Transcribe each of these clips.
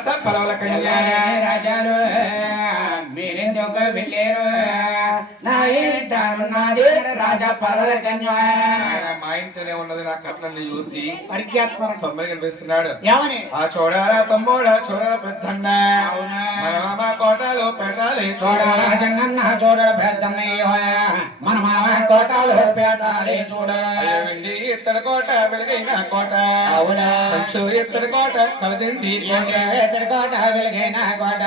రాస పలవల కన్యా రాజాలు మీరెందుకు వెళ్ళారు నా ఏంటారు నాది రాజా పర్వత కన్యా మా ఇంట్లోనే ఉన్నది నా కట్లని చూసి పరిచయాత్మక తొమ్మిది కనిపిస్తున్నాడు ఏమని ఆ చూడారా తమ్ముడా చూడరా పెద్దన్న అవునా మన మామ కోటలో పెట్టాలి చూడాలా జగన్న చూడడ పెద్దన్నయ్య మన మామ కోటలో పెట్టాలి చూడ వెండి ఇత్తడి కోట వెలుగైన కోట అవునా కంచు ఇత్తడి కోట కలదిండి వేతడి కోట వెలుగైన కోట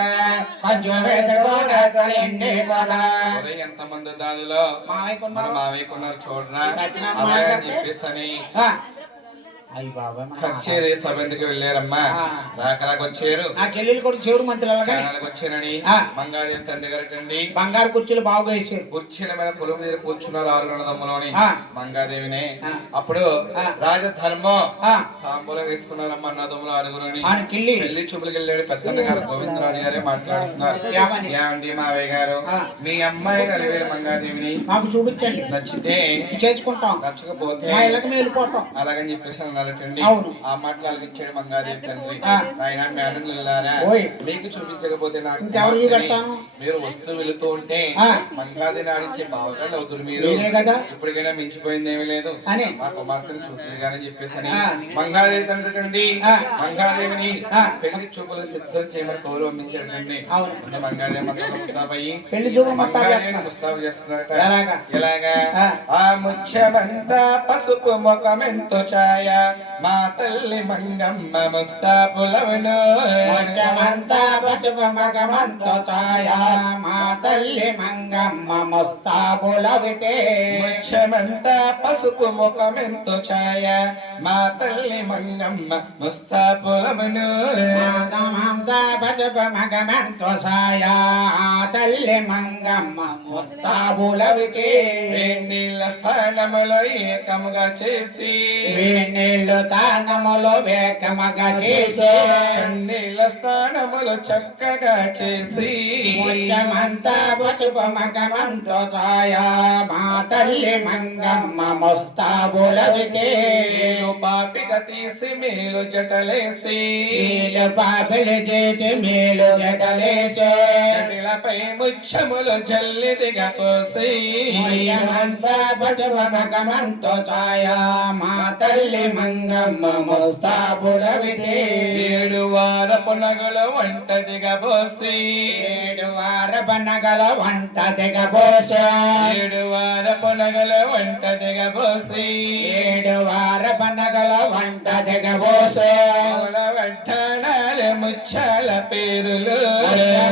కొంచెం వేతడి కోట కలిండి కోట ఎంత మంది దానిలో మన మావయ్యకున్నారు చూడరా అలాగే అని చెప్పేసి అయ్యి బాబా కచ్చేరి సభందికి వెళ్ళారమ్మా రాకరాకొచ్చారు ఆ చెల్లెలు కూడా చెవురు మంత్రులు వచ్చారని మంగాదేవి తండ్రి గారండి బంగారు కుర్చీలు బాగా వేసారు కుర్చీల మీద పొలం మీద కూర్చున్నారు ఆరుగురు దమ్ములోని మంగాదేవిని అప్పుడు రాజధర్మం తాంబూలం వేసుకున్నారమ్మా అన్నదమ్ములు ఆరుగురుని పెళ్లి చూపులకు వెళ్ళాడు పెద్దన్న గారు గోవిందరాజు గారే మాట్లాడుతున్నారు ఏమండి మావయ్య గారు మీ అమ్మాయి కలివేరు మంగాదేవిని మాకు చూపించండి నచ్చితే చేసుకుంటాం నచ్చకపోతే వెళ్ళిపోతాం అలాగని చెప్పేసి ఆ మాటలు అలగించాడు మంగాదేవి తండ్రి ఆయన మేనలు వెళ్ళారా మీకు చూపించకపోతే నాకు మీరు వస్తూ వెళుతూ ఉంటే మంగాదేవి ఆడించే భావకాలు అవుతుంది మీరు ఇప్పటికైనా మించిపోయింది ఏమీ లేదు మా కుమార్తెను చూపించగానే చెప్పేసి మంగాదేవి తండ్రి అండి మంగాదేవిని పెళ్లి చూపులు సిద్ధం చేయమని కౌలు పంపించారండి మంగాదేవి ముస్తాబయ్యి మంగాదేవిని ముస్తాబు చేస్తున్నారట ఎలాగా ఆ ముఖ్యమంతా పసుపు ముఖమెంతో ఛాయ మా తల్లి మంగమ్మ ముస్తాపులవను ముఖ్యమంతా పసుపు ముఖమంతో ఛాయ మా తల్లి మంగమ్మ ముస్తాపులవితే ముఖ్యమంతా పసుపు ముఖమెంతో ఛాయ మా తల్లి మంగమ్మ ముస్తాపులవను పసుపు ముఖమెంతో ఛాయ తల్లి మంగమ్మ ముస్తాపులవితే నీళ్ళ స్థానములో ఏకముగా చేసి నీళ్ళు తానములో వేకమగా చేసి నీళ్ళ స్థానములు చక్కగా చేసి ముఖ్యమంతా పసుపు మగమంతో ఛాయ మా తల్లి మంగమ్మ ముస్తాబులవితే పాపిక తీసి మేలు జటలేసి పాపిడి చేసి మేలు జటలేసి జటిలపై ముఖ్యములు జల్లి దిగపోసి ముఖ్యమంతా పసుపు మగమంతో ఛాయ మా తల్లి మంగమ్మ ముస్తాబులవితే ఏడు వారపు నగలు వంట దిగబోసి ఏడు వారపు నగల వంట దిగబోసి ఏడు వారపు నగల వంట దిగబోసి ఏడు వారపు నగల వంట దిగబోసి వడ్డాణాలు ముచ్చాల పేరులు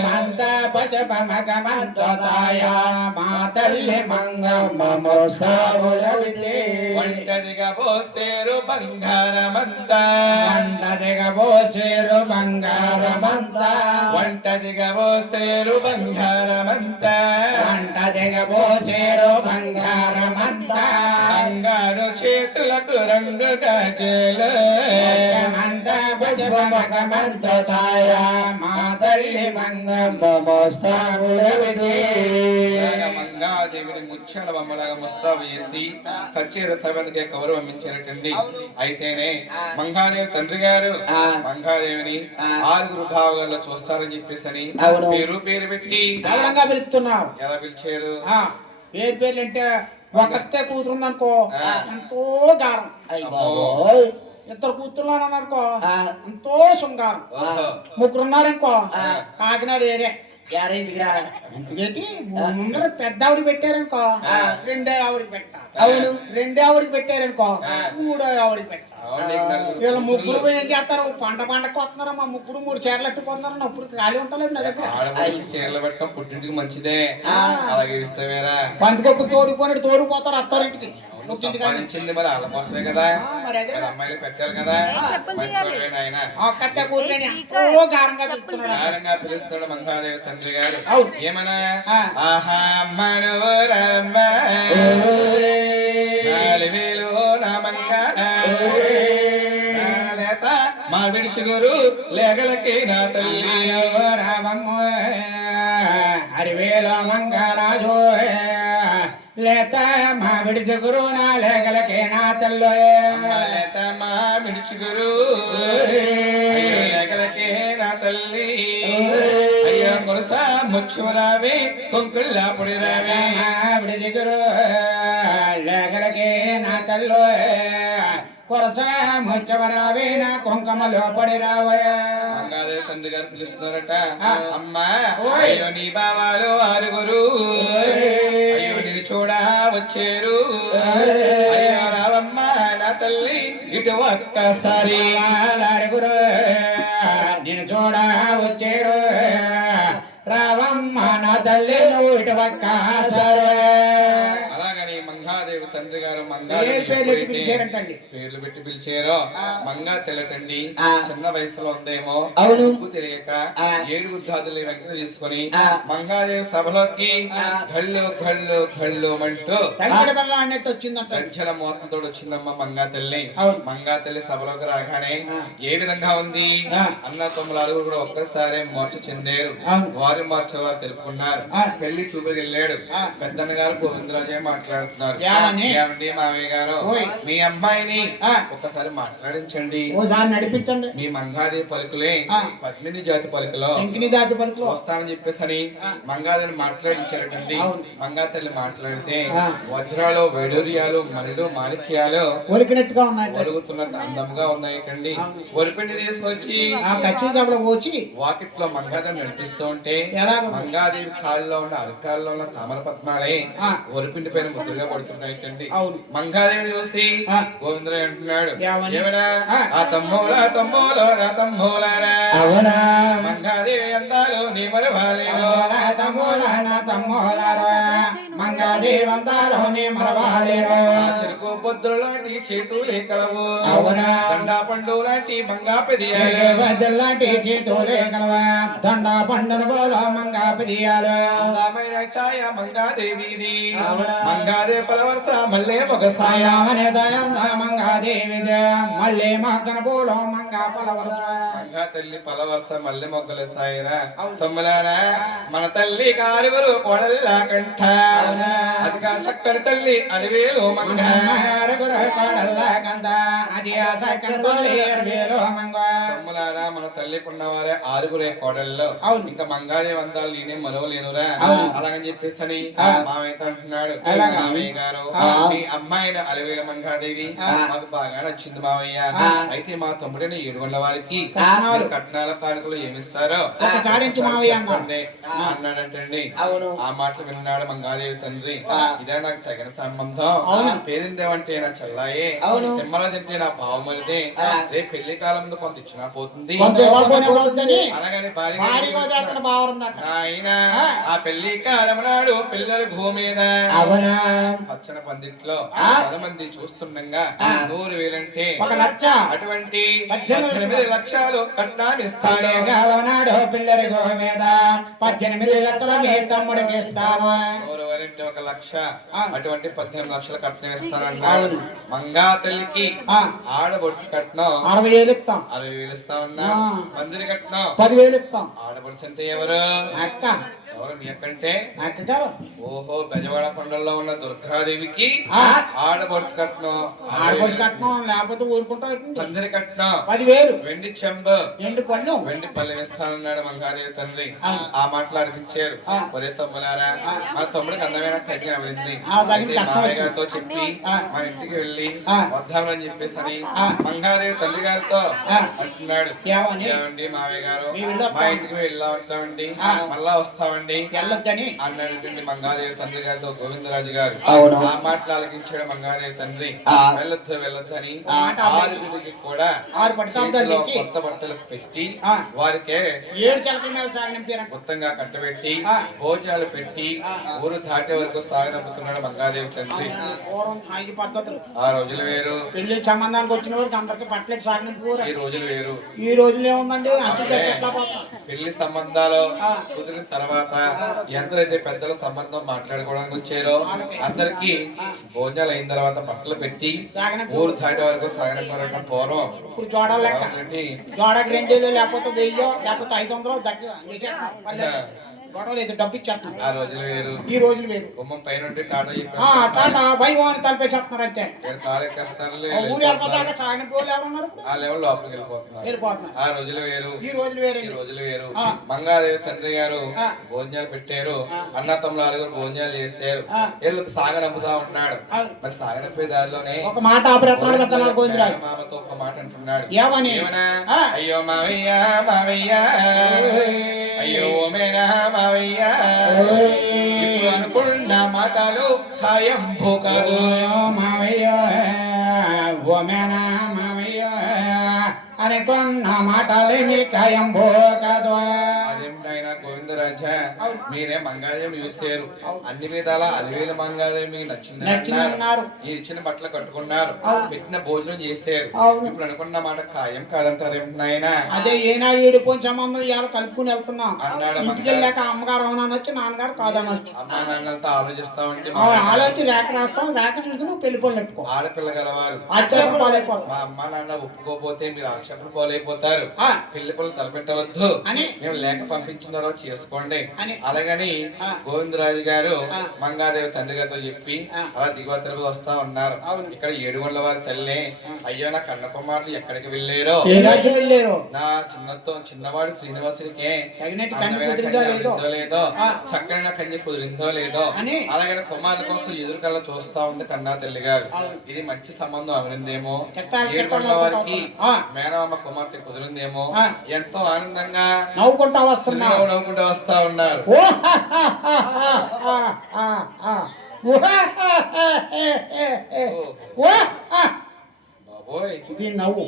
మంతా పసుపు మగమంతో ఛాయ మా తల్లి మంగమ్మ ముస్తాబులవితే వంట దిగబోసేరు బంగారమంతా వంట దిగబోసేరు బంగారమంతా వంట దిగబోసేరు బంగారమంతా వంట దిగబోసేరు బంగారమంతా బంగారు చేతులకు రంగు గాజులు మంతా పసుపు మగమంతో ఛాయ మా తల్లి మంగమ్మ ముస్తాబులవితే మంగాదేవిని ముచ్చాల బొమ్మలాగా ముస్తాబు చేసి కచ్చేర సభకి కవరు పంపించారటండి అయితేనే మంగాదేవి తండ్రి గారు మంగాదేవిని ఆరుగురు భావగాల్లో చూస్తారని చెప్పేసి పేరు పెట్టి పిలుస్తున్నావు ఎలా పిలిచారు పేర్లు అంటే ఒకతే కూతురుంది అనుకో ఎంతో గారం ఇద్దరు కూతురున్నాను అనుకో ఎంతో శృంగారం ముగ్గురున్నారనుకో కాకినాడ ఏరియా ఎందుకంటే ముందర పెద్ద ఆవిడికి పెట్టారనుకో రెండో ఆవిడికి పెట్టారు అవును రెండో ఆవిడికి పెట్టారనుకో మూడో ఆవిడికి పెట్టారు వీళ్ళ ముగ్గురు ఏం చేస్తారు పండగ వస్తున్నారు మా ముగ్గురు మూడు చీరలు ఎట్టుకున్నారు అప్పుడు ఖాళీ ఉంటాలేదు నా దగ్గర చీరలు పెట్టడం పుట్టింటికి మంచిదే అలాగే ఇస్తావేరా పందుకొక్కు తోడిపోతారు అత్తారింటికి సంపాదించింది మరి వాళ్ళ కోసమే కదా అమ్మాయిలు పెట్టాలి కదా గారంగా పిలుస్తున్నాడు మంగాదేవి తండ్రి గారు ఏమన్నా ఆహా మనోరమ్మ వేలు నా మంగా మా విడిచిగురు లేగలకి నా తల్లి రామమ్మ హరివేల మంగరాజు లేత మా విడిచిగురు నా లేగలకి నా తల్లి లేత మా విడిచిగురు లేగలకి నా తల్లి తల్లి అయ్యా కొరస ముచ్చురావే కుంకుల్లా పొడి రావే దిగురు లేగలకే నా తల్లు కొరస ముచ్చవరావే నా కుంకుమలో పడి రావయ్యా. మంగాదేవి తండ్రి గారు పిలుస్తున్నారట. అమ్మా అయ్యో నీ బావాలు ఆరుగురు అయ్యో నిన్ను చూడా వచ్చారు. అయ్యో రావమ్మ నా తల్లి ఇటు ఒక్కసారి ఆరుగురు నేను చూడా వచ్చారు. రావమ్మ నా తల్లి నువ్వు ఇటు ఒక్కసారి. అలాగని మంగాదేవి తండ్రి గారు పేర్లు పెట్టి పిలిచారో మంగా తెల్లటండి చిన్న వయసులో ఉందేమో ఉప్పు తెలియక 7 ఉద్దాదులు వెంకట తీసుకొని మంగాదేవి సభలోకి ఘళ్ళు ఘళ్ళు ఘళ్ళు అంటూ గంజల మోతంతో వచ్చిందమ్మ మంగా తల్లి. మంగా తల్లి సభలోకి రాగానే ఏ విధంగా ఉంది అన్న తమ్ములు కూడా ఒక్కసారి మోర్చ చెందారు. వారి మార్చ వారు తెలుపుకున్నారు. పెళ్లి చూపుకి వెళ్ళాడు. పెద్దన్న గారు గోవిందరాజే మాట్లాడుతున్నారు. ఏమండి మామయ్య గారు మీ అమ్మాయిని ఒక్కసారి మాట్లాడించండి, నడిపించండి. మీ మంగాదేవి పలుకులే పద్మిని జాతి పలుకులో వస్తానని చెప్పేసి మంగాదేవిని మాట్లాడించారండి. మంగా తల్లి మాట్లాడితే వజ్రాలు వైడూర్యాలు మణులు మాణిక్యాలు ఒలికినట్టుగా ఉన్నాయి, ఒలుగుతున్నంత అందంగా ఉన్నాయి కండి. ఒలిపిండి తీసుకొచ్చి వాకిట్లో మంగాదేవి నడిపిస్తూ ఉంటే మంగాదేవి కాళ్ళలో ఉన్న అరకాల్లో ఉన్న తామర పద్మాలే ఒలిపిండి పైన ముద్దుగా పడుతున్నాయి కండి. మంగాదేవిని చూసి గోవిందరావు అంటున్నాడు, ఏమైనా ఆ తమ్మోలా తమ్మోలో నా తమ్మోలారా మంగాదేవి అందాలు నీ మరి చెరుకు పొద్దుల లాంటి చేతులే కలవు, దండా పండు లాంటి మంగా పెదియాలాంటి చేతులే కలవా, దండా పండును పోలో మంగా పెదియాలు అందమైన ఛాయ మంగాదేవిది. మంగాదేవి పలవర్స మల్లే ఒక సాయ మంగాదేవి మల్లె మగ్గన పోలో మంగా పలవర్స. మంగా తల్లి పలవర్స మల్లె మొగ్గల సాయరా తమ్ములారా మన తల్లి కారుగురు కొడల్లా కంఠ అదిగా చక్కని తల్లి అలివేలు మంగ తమ్ములారా మన తల్లికున్నవారే ఆరుగురే కోడల్లో ఇంకా మంగాదేవి అందాలు నేనే మరవలేనురా అలాగని చెప్పేసి మావైతే అంటున్నాడు, మావయ్య గారు మీ అమ్మాయిని అలివేలు మంగాదేవి మాకు బాగా నచ్చింది మావయ్య. అయితే మా తమ్ముడిని 7 వారికి కట్నాల కానుకలు ఏమిస్తారో అన్నాడంటండి. ఆ మాటలు విన్నాడు మంగాదేవి తండ్రి. ఇదే నాకు తగిన సంబంధం, పేరిందేవంటే నా చెల్లాయే, తిమ్మరాజు అంటే నా బావమరిదే, రేపు పెళ్లి కాలంలో కొంత ఇచ్చినా పోతుంది. అలాగని ఆయన ఆ పెళ్లి కాలం నాడు పిల్లల భూమి మీద పచ్చన పందిట్లో 10 మంది చూస్తుండగా 100,000 అంటే అటువంటి 18 లక్షలు కట్నాలు ఇస్తాడు. నాడు పిల్లల భూమి మీద 18 లక్షల తమ్ముడికి ఇస్తాము. 1 లక్ష అటువంటి 18 లక్షల కట్నం ఇస్తానన్నాడు. మంగా తల్లికి ఆడబొడుసు కట్నం 60,000 ఇస్తాం. 60,000 ఇస్తామన్నా. మందిరి కట్నం 10,000 ఇస్తాం. ఆడబొడుసు అంటే ఎవరు? అక్క. ఎవరు మీ అక్కంటే? అక్క గారు. ఓహో బెజవాడ కొండల్లో ఉన్న దుర్గాదేవికి ఆడబొడుసు కట్నం. ఆడబొడుసు కట్నం లేకపోతే ఊరుకుంటా. మందిరి కట్నం 10,000. వెండి చెంబు ఎండు పళ్ళు వెండి పల్లె ఇస్తానన్నాడు మంగాదేవి తండ్రి. ఆ మాటలు అర్పించారు. ఒరే తమ్ములారా మన తమ్ముడికి అందమైన కన్య అవింది. మామయ్య గారితో చెప్పి మా ఇంటికి వెళ్ళి వద్దామని చెప్పేసి మంగాదేవి తండ్రి గారితో అంటున్నాడు, ఏమండి మామయ్య గారు మా ఇంటికి వెళ్ళా ఉంటామండి, మళ్ళా వస్తామండి అన్నాడు మంగాదేవి తండ్రి గారితో గోవిందరాజు గారు. ఆ మాటలు ఆలకించాడు మంగాదేవి తండ్రి. వెళ్ళొద్దు వెళ్ళొద్దని 6 కూడా కొత్త బట్టలు పెట్టి వారికే మొత్తంగా కట్టబెట్టి భోజనాలు పెట్టి ఊరు దాటే వరకు సాగనంపుతున్నాడు మంగాదేవి తండ్రి. ఆ రోజులు వేరు, పెళ్లి సంబంధానికి వచ్చిన వరకు అందరికి పట్లెట్ సాగనింపు. ఈ రోజులు వేరు. ఈ రోజులు ఏముందండి, పెళ్లి సంబంధాలు కుదిరిన తర్వాత ఎందరైతే పెద్దల సంబంధం మాట్లాడుకోవడానికి వచ్చారో అందరికి భోజనాలు అయిన తర్వాత బట్టలు పెట్టి ఊరు దాటే వరకు సాగనంపడం పూర్వం జోడాలు లెక్క. జోడకి 2,000 లేకపోతే 1000 లేకపోతే 500 దగ్గర గొడవ లేదు, డబ్బు ఇచ్చేస్తాను. ఆ రోజులు వేరు, ఈ రోజులు వేరు. గుమ్మం పైన టాటా టాటా వైభవాన్ని తలపేసేస్తున్నారు అంతే. కారు ఎక్కేస్తున్నారు, ఊరు వెళ్ళిపోతాక సాయం పోలు ఎవరున్నారు, ఆ లెవెల్ లోపలికి వెళ్ళిపోతున్నారు. వెళ్ళిపోతున్నారు. ఆ రోజులు వేరు, ఈ రోజులు వేరే. ఈ రోజులు వేరు. మంగాదేవి తండ్రి గారు భోజనాలు పెట్టారు, అన్న తమ్ముడు ఆరుగురు భోజనాలు చేశారు. వీళ్ళు సాగనంపుతా ఉన్నాడు. మరి సాగనంపే దారిలోనే ఒక మాట ఆపరేస్తున్నాడు గోవిందరాజు. మామతో ఒక మాట అంటున్నాడు, ఏమని? అయ్యో మావయ్య మావయ్య, అయ్యో ఓమేనా మావయ్య, ఇప్పుడు అనుకున్న మాటలు ఖాయం భూకాదు. మావయ్య ఓమేనా మావయ్య అనుకున్న మాటలేని ఖాయం భూకాదు. అదేమిటైనా గోవిందరాజా, మీరే మంగాదేవి చూసారు, అన్ని విధాల అలివేలు మంగాదేవి మీకు నచ్చిందన్నారు, ఈ ఇచ్చిన బట్టలు కట్టుకున్నారు, పెట్టిన భోజనం చేశారు. ఇప్పుడు అనుకున్న మాట ఖాయం కాదంటారు ఏమిటైనా? అదే ఏనా వీడి పోని సంబంధం ఇవాళ కలుపుకుని వెళ్తున్నాం అన్నాడు. ఇంటికి వెళ్ళాక అమ్మగారు అవునొచ్చు, నాన్నగారు కాదనొచ్చు. అమ్మా నాన్నలతో ఆలోచిస్తా ఉంటే ఆలోచి రేఖ రాస్తాం, రేఖ చూసుకుని పెళ్లి పనులు పెట్టుకో. ఆడపిల్ల గలవారు పాలైపోతాం. మా అమ్మ నాన్న ఒప్పుకోపోతే మీరు ఆక్షేపణ పోలైపోతారు, పెళ్లి పనులు తలపెట్టవద్దు, అని మేము లేఖ పంపించిన తర్వాత చేసుకోండి అలాగని గోవిందరాజు గారు మంగాదేవి తండ్రి గారితో చెప్పి అలా దిగువ తిరుపతి వస్తా ఉన్నారు. ఇక్కడ ఏడుగొండ వారి తల్లి, అయ్యో నా కన్న కుమారులు ఎక్కడికి వెళ్ళారో, నా చిన్నవాడు శ్రీనివాసునికి లేదో, చక్కని నా కన్య కుదిరిందో లేదో, అలాగని కుమారుల కోసం ఎదురు కళ్ళ చూస్తా ఉంది కన్నా తల్లి గారు. ఇది మంచి సంబంధం అవరిందేమో, ఏడుగొండ వారికి మేనమామ కుమార్తె కుదిరిందేమో, ఎంతో ఆనందంగా నవ్వుకుంటా వస్తా ఉన్నారు. నవ్వు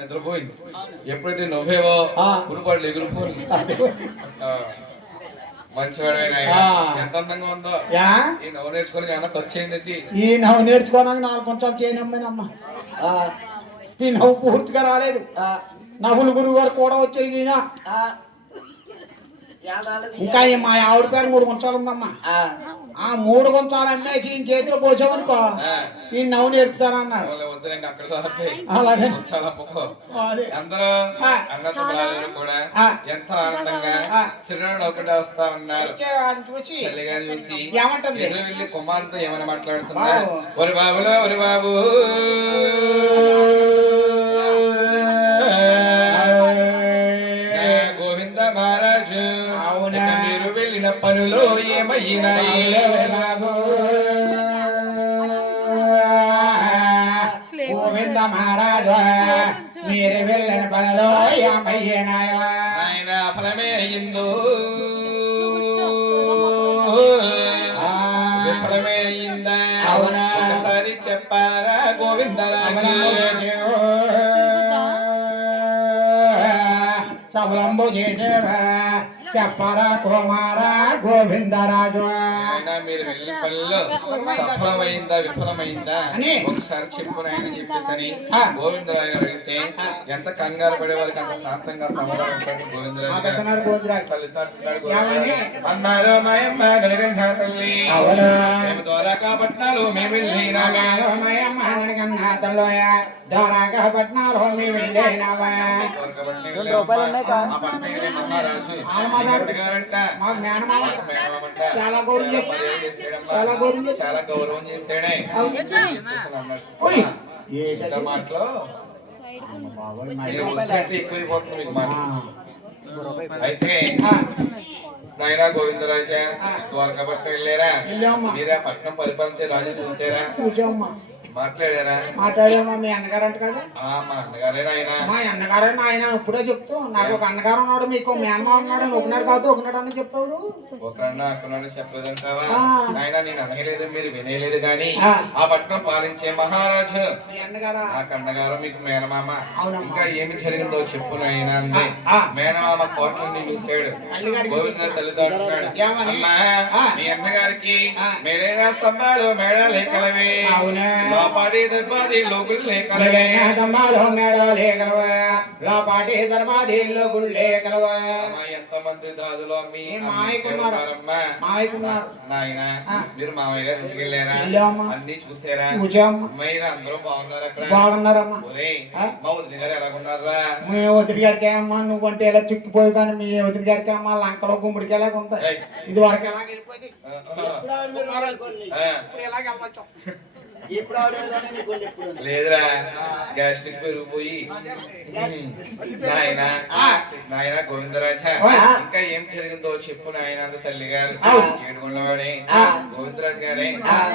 నిద్రపోయింది. ఎప్పుడైతే నవ్వేవో కుడిపాట్లు ఎగురిపోయింది. మంచివాడైనా ఎంత అందంగా ఉందో. ఈ నవ్వు నేర్చుకోవడానికి ఏమన్నా ఖర్చు అయింది? ఈ నవ్వు నేర్చుకోవడానికి 4 కొంచెం చేయనమ్మేనమ్మా. ఈ నవ్వు పూర్తిగా రాలేదు. నవ్వుల గురువు గారు కూడా వచ్చేది. ఇంకా మా ఆవిడ పేరు 3 కొంచాలు ఉందమ్మా. ఆ 3 కొంచాలు అమ్మేసి ఈ చేతిలో పోసామనుకో ఈ నవ్వు నేర్పుతానన్నాడు. అలాగే అందరూ అన్నతమ్ములు కూడా ఎంతో ఆనందంగా చిరునవ్వు నవ్వుకుంటూ వస్తా ఉన్నారు. చూసి తల్లి గారు చూసి ఏమంటుంది, వెళ్ళి కుమారుతో ఏమైనా మాట్లాడుతున్నారు. ఒరి బాబులో ఒరి బాబు, గోవింద మహారాజు, మీరు వెళ్ళిన పనులు ఏమయ్యినాయి? గోవింద మహారాజు, మీరు వెళ్ళిన పనులు ఏమయ్యినాయో? ఆయన ఫలమే అయ్యిందో, విఫలమే అయ్యిందా? అవునా? ఒకసారి చెప్పారా గోవిందరాజు? సఫలంబు చేసేవా చెప్పరా కుమారా గోవిందరాజు. మీరు వెళ్ళిన పనిలో సఫలమైందా విఫలమైందా ఒకసారి చెప్పునని చెప్పేసి గోవిందరాజు గారు అడిగితే ఎంత కంగారు పడే వారికి అంత శాంతంగా సమాధానం గోవిందరాజు అన్నారు. మాయమ్మ గణగంధ తల్లి, మేము ద్వారకాపట్నాలు మేము వెళ్ళినామా, ద్వారకాపట్నాలు మేము వెళ్ళినామా. చాలా గౌరవం చేశాడే మాటలో ఎక్కువైపోతుంది మీకు మాట. అయితే నాయన గోవిందరాజా, ద్వారకాపట్నం వెళ్ళారా? మీరా పట్నం పరిపాలించే రాజు చూసారా? మాట్లాడారా? మాట్లాడామా. మీ అన్నగారు అంట కదా? మా అన్నగారే నాయన. మా అన్నగారే నాయన. ఇప్పుడే చెప్తూ నాకు ఒక అన్నగారు ఉన్నాడు, మీకు మేనమా ఉన్నాడు. ఒకనాడు కాదు ఒకనాడు అని చెప్తారు. ఒకన్నా అక్కడ చెప్పలేదంటావా? నాయన నేను అనగలేదు, మీరు వినేలేదు గాని ఆ పట్నం పాలించే మహారాజు నాకు అన్నగారు, మీకు మేనమామ. ఇంకా ఏమి జరిగిందో చెప్పు నాయన అంది. మేనమామ కోట్లని చూసాడు. గోవింద తల్లిదండ్రుడు, అమ్మా మీ అన్నగారికి మేడైనా స్తంభాలు మేడాలే కలవే, లోపాటి దర్బాది లోగుళ్ళే కలవే దమ్మాలో మేడలే కలవ లోపాటి దర్బాదీల్లో గుళ్ళే కలవ ఎంతమంది దాదులు మీ మాయకున్నారమ్మా నాయన మీరు మామయ్య గారు ఇంటికి వెళ్ళారా అన్ని చూసారా మీరు అందరూ బాగున్నారు అక్కడ బాగున్నారమ్మా మా వదిన గారు ఎలాగున్నారా మీ వదిలి గారికి అమ్మా నువ్వు అంటే ఎలా చిక్కిపోయి కానీ మీ వదిలి గారికి అమ్మా లంకలో గుమ్మడికి ఎలాగ ఉంది ఇది వరకు ఎలాగ వెళ్ళిపోయింది లేదురా గ్యాస్ట్రిక్ పెరిగిపోయి నాయన నాయన గోవిందరాజ ఇంకా ఏం జరిగిందో చెప్పు నాయన అంత తల్లి గారు ఏడుగున్నవాడే గోవిందరాజు గారే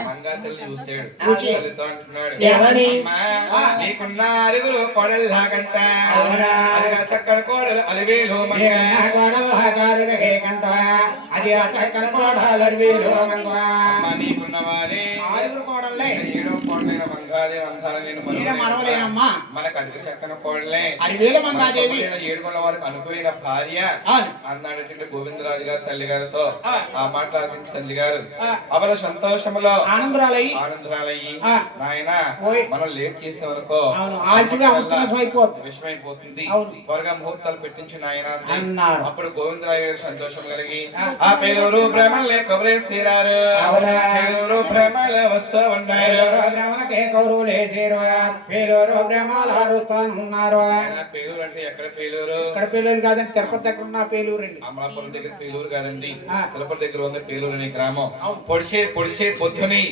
మంగా తల్లి చూసాడు తల్లితో అంటున్నాడు నీకున్న అరుగులు కోడల్లాగంట చక్కని కోడలు అలివేలు అది చక్కని కోడలు అలివేలు నీకున్న వారే కోడలే ఏడో కోడలైన మంగాదేవి అంతాలని మనవలేనమ్మా మనకు అధిక చక్కని కోడలే అలివేలు మంగాదేవి ఏడుగున్న వారికి అనుకున్న భార్య అన్నాడు గోవిందరాజు గారు తల్లి గారితో ఆ మాట్లాడిన తల్లి గారు అవల సంతోషములో ఆనందరాలయ్యి నాయన మనం లేట్ చేసిన వరకు విషమైపోతుంది త్వరగా ముహూర్తాలు పెట్టించి నాయన అప్పుడు గోవిందరాజు గారి సంతోషం కలిగి ఆ పేలూరు బ్రహ్మలే కబరేస్తారు పేలూరు బ్రహ్మలే వస్తూ ఉన్నారు పేలూరు అంటే ఎక్కడ పేలూరు ఇక్కడ పేలూరు కాదండి తిరుపతి దగ్గర ఉన్న పేలూరు అండి అమలాపురం దగ్గర పేలూరు కాదండి తిరుపతి దగ్గర ఉంది పేలూరు అనే గ్రామం పొడిసే పొద్దుని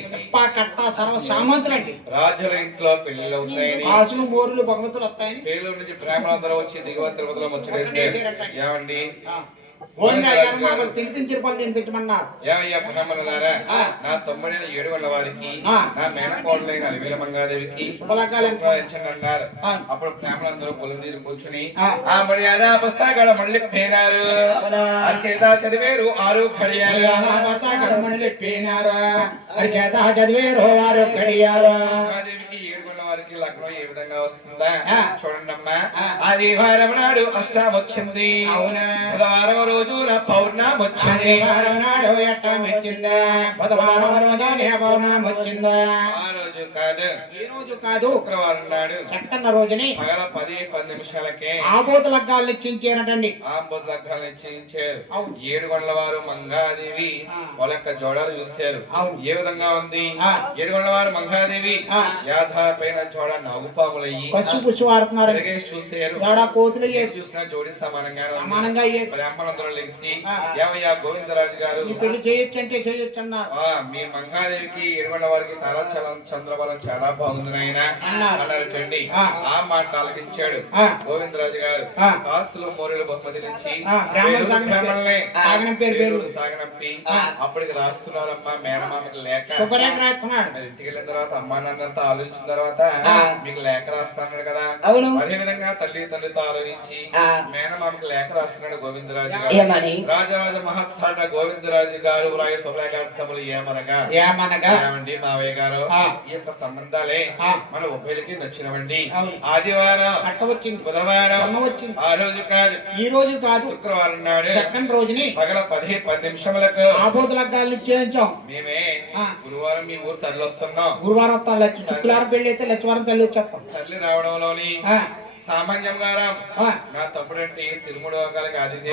కట్ట సర్వ సామంతులండి రాజుల ఇంట్లో పెళ్లిళ్ళు అవుతాయని ఆసులు మోరులు భగవంతులు వస్తాయని పేలూరు నుంచి బ్రాహ్మణులందరూ వచ్చి దిగువ తిరుపతిలో ముచ్చటేస్తే ఏమండి పెట్టమన్నారు ఏమయ్యా బ్రాహ్మణులారా నా తమ్ముడైన ఏడుగొండ వారికి నా మేనకోడలైన అలివేల మంగాదేవికి అన్నారు అప్పుడు బ్రాహ్మణులందరూ పొలం తీరు కూర్చుని ఆ మర్యాద పుస్తకాల మళ్ళీ పేనారు చేత చదివేరు 6 కడియాలు చదివేరు 6 కడియాలు మంగాదేవికి ఏడుగొండ వారికి లగ్నం ఏ విధంగా వస్తుందా చూడండి అమ్మా ఆదివారం నాడు అష్టం వచ్చింది బుధవారం రోజు పౌర్ణమి వచ్చింది ఆ రోజు కాదు ఈ రోజు కాదు శుక్రవారం నాడు చక్కన్న రోజుని పగల 10 నిమిషాలకే ఆబోతు లగ్గాలు నిశ్చయించారటండి ఆంబోతు లగ్గాలు నిశ్చయించారు ఏడుగొండల వారు మంగాదేవి వాళ్ళ యొక్క జోడాలు చూశారు ఏ విధంగా ఉంది ఏడుగొండల వారు మంగాదేవి యాధా పైన జోడ నాగుపాములయ్యి వాడుతున్నారు చూసారు కోతులు చూసినా జోడి సమానంగా బ్రాహ్మణులందరూ లెగిసి ఏమయ్యా గోవిందరాజు గారు చేయొచ్చు అంటే చేయొచ్చు అన్నారు మీ మంగాదేవికి ఏడుగొండ వారికి తల చంద్రబలం చాలా బాగుంది నాయన అన్నారటండి ఆ మాట ఆలకించాడు గోవిందరాజు గారు కాసులు మోరెలు బహుమతి నుంచి సాగనంపి అప్పటికి రాస్తున్నారమ్మా మేనమామకి లేక ఇంటికి వెళ్ళిన తర్వాత అమ్మా నాన్నలతో ఆలోచించిన తర్వాత మీకు లేఖ రాస్తాడు కదా అదే విధంగా తల్లితో ఆలోచించి మేనమామకి లేఖ రాస్తున్నాడు గోవిందరాజు గారు రాజరాజ మహత్తాడ గోవిందరాజు గారు రాయ శుభలేఖార్థములు ఏమనగా ఏమండి మావయ్య గారు ఈ యొక్క సంబంధాలే మన ఉభయలకి నచ్చినవండి ఆదివారం బుధవారం ఆ రోజు కాదు ఈ రోజు కాదు శుక్రవారం నాడు సెకండ్ రోజుని పగల 10 నిమిషములకు ఆబోతు లగ్గాలు చేయించాం మేమే గురువారం మీ ఊరు తల్లి వస్తున్నాం గురువారం తల్లి శుక్రవారం పెళ్లి అయితే లక్షవారం తల్లి వచ్చేస్తాం తల్లి రావడంలోని సామాన్యం గారా నా తమ్ముడు అంటే తిరుముడు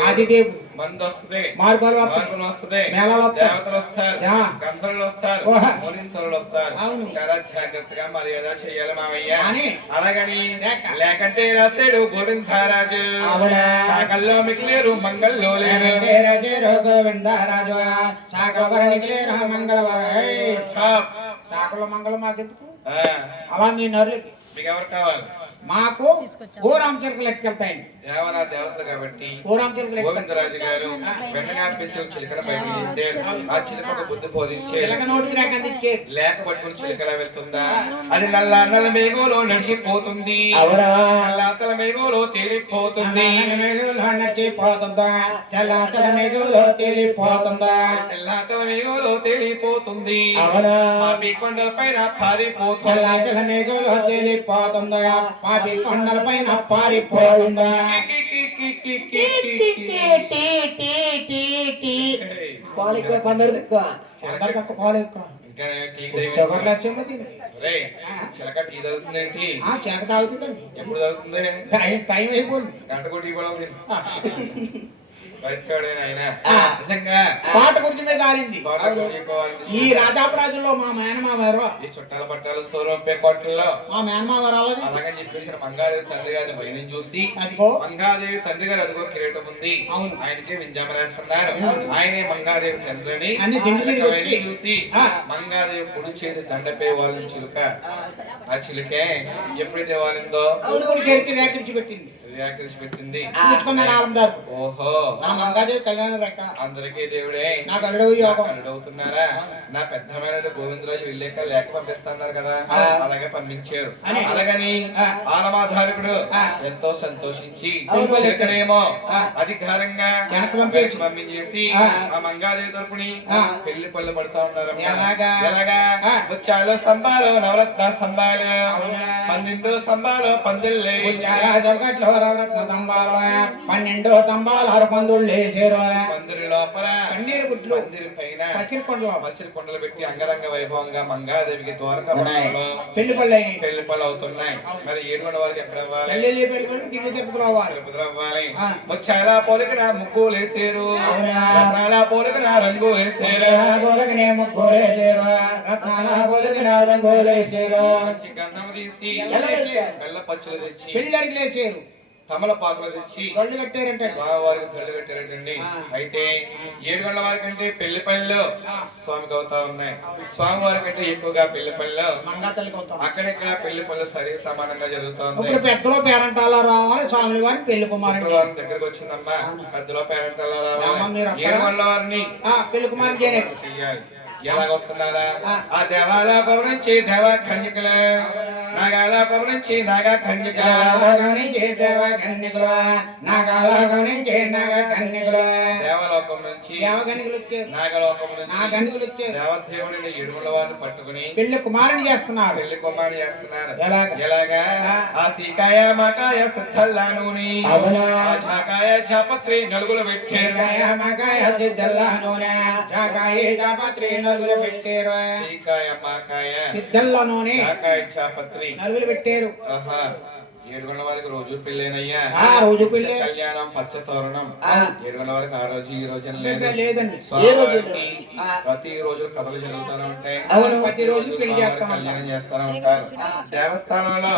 ఆదిదేవుడు మంది వస్తుంది మార్పులు వస్తుంది దేవతలు వస్తారు గంధర్వులు వస్తారు మునీశ్వరులు వస్తారు చాలా జాగ్రత్తగా మర్యాద చేయాలి మావయ్య అలాగని లేకంటే రాశాడు గోవిందరాజు శాఖల్లో మిగిలేరు మంగళలో లేరు గోవిందరాజు శాఖలో మంగళం మాకెందుకు అలా నీ నరు మీకు ఎవరు కావాలి మాకు గోరామచంద్ర లెక్కకెళ్తాయండి దేవతలు కాబట్టి గోవిందరాజు గారు వెన్నగా పెంచిన చిలకడ బయట చేశారు ఆ చిలుకకు బుద్ధి బోధించారు లేక పట్టుకుని చిలుకలా వెళ్తుందా అది నల్ల మేఘంలో నడిచిపోతుంది నల్ల మేఘంలో తేలిపోతుంది తెల్లతల మేఘంలో తేలిపోతుంది కొండల పైన పారిపోతుందా పాపి కొండల పైన పారిపోయిందా పాలు ఎక్కువ కొందరు ఎక్కువ పాలు ఎక్కువ ఇంకా టీ షుగర్ లెస్ ఏమో తిని చిలక టీ తాగుతుందేంటి చిలక తాగుతుందండి ఎప్పుడు తాగుతుంది టైం అయిపోయింది గంట కొట్టి కూడా నిజంగా పాట గురించి మీద ఆడింది ఈ ఈ రాజాపరాజుల్లో మా మేనమావారు ఈ చుట్టాల పట్టాల సూరంపే కోటల్లో మా మేనమావారు అలాగని చెప్పేసి మంగాదేవి తండ్రి గారిని బయలు చూసి అదిగో మంగాదేవి తండ్రి గారు అదిగో కిరీటం ఉంది అవును ఆయనకే వింజామరేస్తున్నారు ఆయనే మంగాదేవి తండ్రి అని అన్ని దించి చూసి మంగాదేవి పొడి చేతి దండపై వాళ్ళని చిలుక ఆ చిలుకే ఎప్పుడైతే వాలిందో చేర్చి రేకరించి పెట్టింది పెట్టింది ఓహో మంగాదేవి కళ్యాణ రేఖ అందరికీ దేవుడే నాకు అల్లుడు యోగం అవుతున్నారా నా పెద్దమైన గోవిందరాజు వెళ్ళాక లేక పంపిస్తున్నారు కదా అలాగే పంపించారు అలాగని ఆలమాధారకుడు ఎంతో సంతోషించి చిలకనేమో అధికారంగా పంపించేసి ఆ మంగాదేవి తరపుని పెళ్లి పళ్ళు పడుతా ఉన్నారు ఎలాగా చాలా స్తంభాలు నవరత్న స్తంభాలు 12 స్తంభాలు పందిళ్ళే 12 స్తంభాలు అరపందుళ్ళేసారు పందిరి లోపల కన్నీరు గుడ్లు పందిరి పైన పసిరి కొండలు పెట్టి అంగరంగ వైభవంగా మంగాదేవికి ద్వారకా పెళ్లి పళ్ళు అవుతున్నాయి మరి 7 వారికి ఎక్కడ అవ్వాలి తిరుపతి అవ్వాలి చాలా పోలికన ముగ్గులు వేసారు రత్నాల పోలికన రంగు వేసారు గంధం తీసి బెల్ల పచ్చులు తెచ్చి పెళ్ళడిలేసారు తమలపాకులు తెచ్చి కళ్ళు కట్టారంటే వారికి కళ్ళు కట్టారంటండి అయితే 7 గంటల వారి కంటే పెళ్లి పనులు స్వామికి అవుతా ఉన్నాయి స్వామి వారి కంటే ఎక్కువగా పెళ్లి పనులు అక్కడెక్కడ పెళ్లి పనులు సరి సమానంగా జరుగుతా ఉన్నాయి పెద్దలో పేరంటాలా రావాలి స్వామి వారిని పెళ్లి కుమారుని వారి దగ్గరకు వచ్చిందమ్మా పెద్దలో పేరంటాలా రావాలి 7 గంటల వారిని పెళ్లి కుమారుని చెయ్యాలి ఎలాగొస్తున్నారా ఆ దేవాలయం నుంచి దేవ కన్యకల నాగాలాపం నుంచి నాగా కన్యకల దేవలోకం నుంచి నాగలోకం నుంచి దేవదేవుడిని 7 వారిని పట్టుకుని పెళ్లి కుమారుని చేస్తున్నారు ఎలాగా ఆ సీకాయ మాకాయ సిద్ధల్లానుని జాకాయ జాపత్రి నలుగులు పెట్టారు సీకాయ మాకాయ సిద్ధల్లానూనె చాపత్రి నలుగులు పెట్టారు 7 గంటల వారికి రోజు పెళ్ళేనయ్యా రోజు పెళ్ళి కళ్యాణం పచ్చ తోరణం 7 గంటల వారికి ఆ రోజు ఈ రోజు లేదండి ప్రతి రోజు కథలు జరుగుతూనే ఉంటాయి ప్రతి రోజు కళ్యాణం చేస్తూనే ఉంటారు దేవస్థానంలో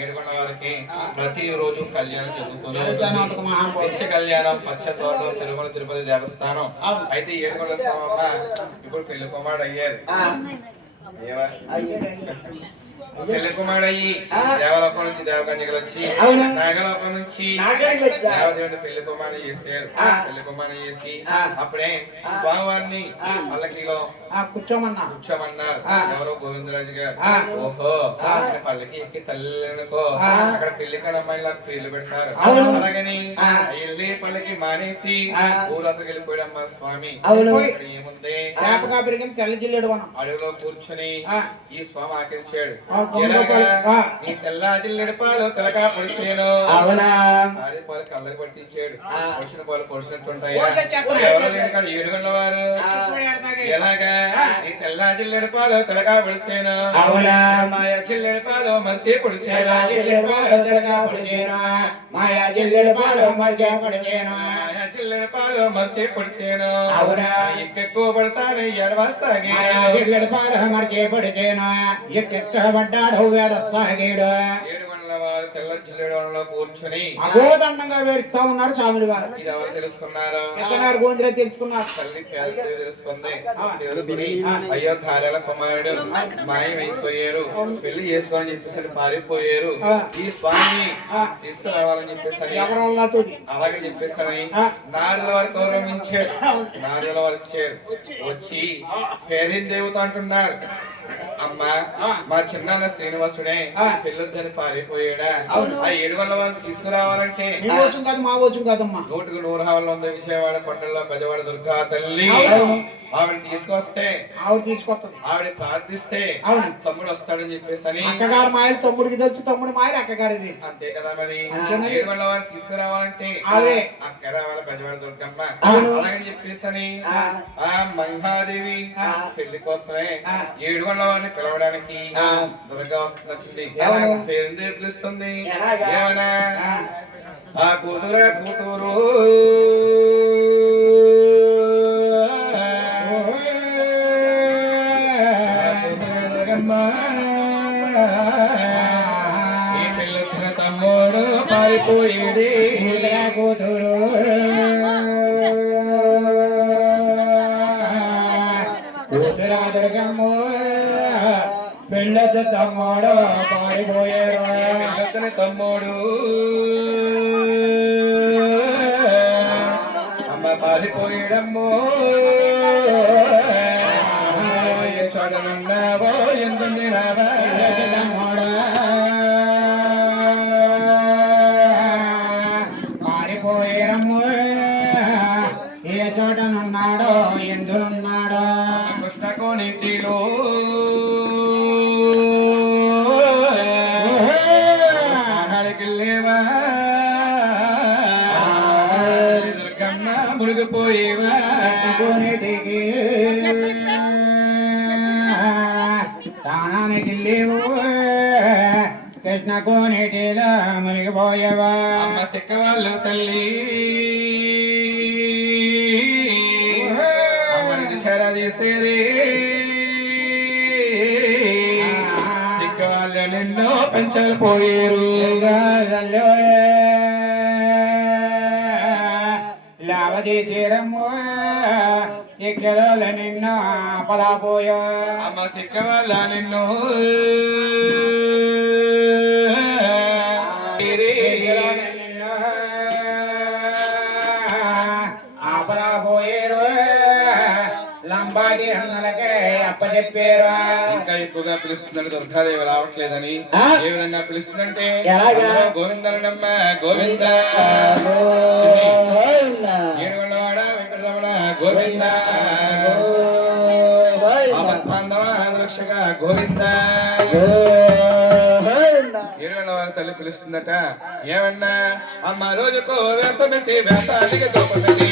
7 గంటల వారికి ప్రతి రోజు కళ్యాణం జరుగుతూనే నిత్య కళ్యాణం పచ్చ తోరణం తిరుమల తిరుపతి దేవస్థానం అయితే 7 గంటల స్వామి ఇప్పుడు పెళ్లి కుమారుడు అయ్యారు పెళ్లి కుమారుడయ్యి దేవలోకం నుంచి దేవకన్యకలు వచ్చి నాగలోకం నుంచి దేవదేవుని పెళ్లి కుమారుని చేస్తారు పెళ్లి కుమారుని చేసి అప్పుడే స్వామివారిని పల్లకిలో కూర్చోమన్నారు ఎవరో గోవిందరాజు గారు ఓహో పల్లకి ఎక్కి తల్లికో అక్కడ పెళ్లి కనమ్మాయి నాకు పేర్లు పెడతారు అలాగని వెళ్ళి పల్లకి మానేసి ఊరంతా వెళ్ళిపోయాడమ్మా స్వామి ఏముంది అడవిలో కూర్చుని ఈ స్వామి ఆకరించాడు నీ తెల్ల జిల్లెడు పాలు తెలకా పొడిచేను పాలు కళ్ళకి పట్టించాడు పొడిచిన పాలు పొడిచినట్టుంటాయా 7 గంటల వారు ఎలాగా నీ తెల్ల జిల్లెడు పాలు తెలకా పొడిచేను మాయ జిల్లెడు పాలు మనిషి పొడిచేను మాయ జిల్లెడు పాలు మనిషి పొడిచేను ఎక్కువ పడతాడు ఎడవస్తాగే తెల్ల జిల్లెడలో కూర్చుని అగోదండంగా వేడుస్తా ఉన్నారు స్వాములు వారు తెలుసుకున్నారు గోందిలో తెలుసుకున్నారు తల్లి తెలుసుకుంది అయ్యో కార్యాల కుమారుడు మాయమైపోయారు పెళ్లి చేసుకోవాలని చెప్పేసి పారిపోయారు ఈ స్వామిని తీసుకురావాలని చెప్పేసి అలాగే చెప్పేసి నారుల వారు గౌరవించారు నారుల వారు వచ్చారు వచ్చి పేరు దేవత అంటున్నారు అమ్మ మా చిన్నాన్న శ్రీనివాసుడే పిల్లలని పారిపోయాడా అవును. ఆ 7 వారిని తీసుకురావాలంటే నీ కోసం కాదు మా కోసం కాదమ్మా. 100 హాల్లో ఉంది విజయవాడ కొండల్లో పెద్దవాడ దుర్గా తల్లి. అవును. ఆవిడ తీసుకొస్తే ఆవిడ తీసుకొస్తుంది. ఆవిడ ప్రార్థిస్తే అవును. తమ్ముడు వస్తాడని చెప్పేసి అని అక్కగారు మాయలు తమ్ముడికి తెలుసు, తమ్ముడు మాయలు అక్కగారిది. అంతే కదా మరి. అంతే మరి. 7 వారిని తీసుకురావాలంటే అదే. అక్క రావాలి పెద్దవాడ దుర్గమ్మ. అవును. అలాగని చెప్పేసి అని ఆ మంగాదేవి పెళ్లి కోసమే 7 వారిని పిలవడానికి దుర్గా వస్తున్నట్టుంది. పేరు పిలుస్తుంది ఏమన్నా ఆ కూతురు ఈ పిల్లెత్తిన తమ్ముడు పారిపోయేది కూతురు కూతురా దుర్గమ్మ పెళ్ళొద్దు తమ్ముడు పారిపోయారు. పిల్లెత్తిన తమ్ముడు అమ్మ పారిపోయేడమ్మో చదవన్నావో ఎందుకు పారిపోయాము ఏ చోటనున్నాడో ఎందున్నాడో కృష్ణకోనిటిలో లేవా దుర్గమ్మ మునిగిపోయేవా కొనిటికి స్థానానికి లేవు కృష్ణ కోనేటిలో మునిగిపోయేవా. అమ్మ సిక్క వాళ్ళు తల్లి అమ్మని సరా చేసేది సిక్క వాళ్ళు నిన్నో పెంచకపోయారు. లావది చీరమ్మ ఎక్కలో నిన్న పలాపోయా. అమ్మ సిక్క వాళ్ళ నిన్ను ఆపలాపోయారు లంబాడి అన్నలకే అప్పచెప్పారు. ఇంకా ఎక్కువగా పిలుస్తుందంటే దుర్గాదేవి రావట్లేదని ఏ విధంగా పిలుస్తుందంటే గోవిందనమ్మ గోవింద ఏడుగొండవాడ వెంకటరమణ గోవింద రక్షక గోవింద. ఏడుగొండవాడ తల్లి పిలుస్తుందట ఏమన్నా అమ్మ రోజుకు వేసమేసి వేసానికి దోపటి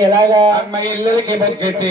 ఎలాగా అమ్మ ఇల్లుకి బొగ్గెట్టి